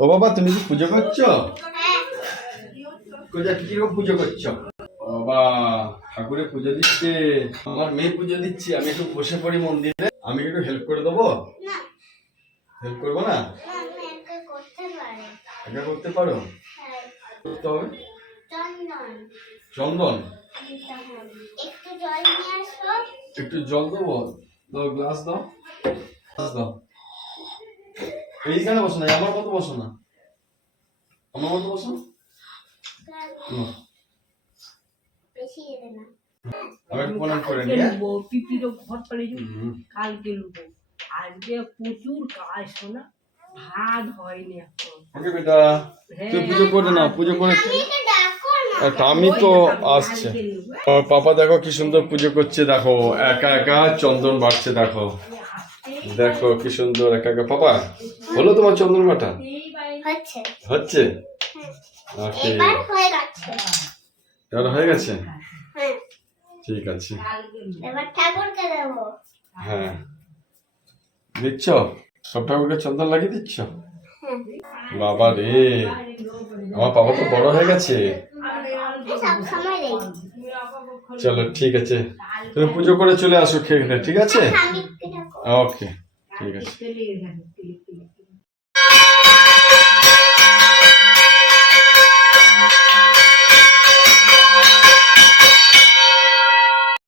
ও বাবা, তুমি কি পুজো করছো? কোজা কিরকম পুজো করছো? বাবা, ঠাকুরের পুজো দিচ্ছে। আমার মেয়ে পুজো দিচ্ছে। আমি একটু বসে পড়ি মন্দিরে। আমি একটু হেল্প করে দেবো? হেল্প করবো না? একা করতে পারো? করতে হবে। চন্দন একটু জল দেবো? দাও, গ্লাস দাও, গ্লাস দাও। এইখানে বসো না, আমার মতো বসো না, আমার মতো বসো। আমি একটু প্রণাম করে নিই। পিপিরও ঘর পড়ে কালকে লুবো। আজকে প্রচুর কাজ শোনা, ভাত হয়নি এখন। ওকে বেটা, তুই পুজো করে না, পুজো করে। আমি তো আসছে। পাপা দেখো কি সুন্দর পুজো করছে, দেখো একা একা চন্দন বাড়ছে, দেখো দেখো কি সুন্দর একা একা। পাপা, হলো তোমার চন্দন বাটা? হচ্ছে? এবার হয়ে গেছে? ঠিক আছে। হ্যাঁ, দিচ্ছ? সব ঠাকুরকে চন্দন লাগিয়ে দিচ্ছ? বাবা রে, আমার পাপা তো বড় হয়ে গেছে। চলো ঠিক আছে, তুমি পুজো করে চলে আসো খেয়ে, ঠিক আছে? ওকে, ঠিক আছে।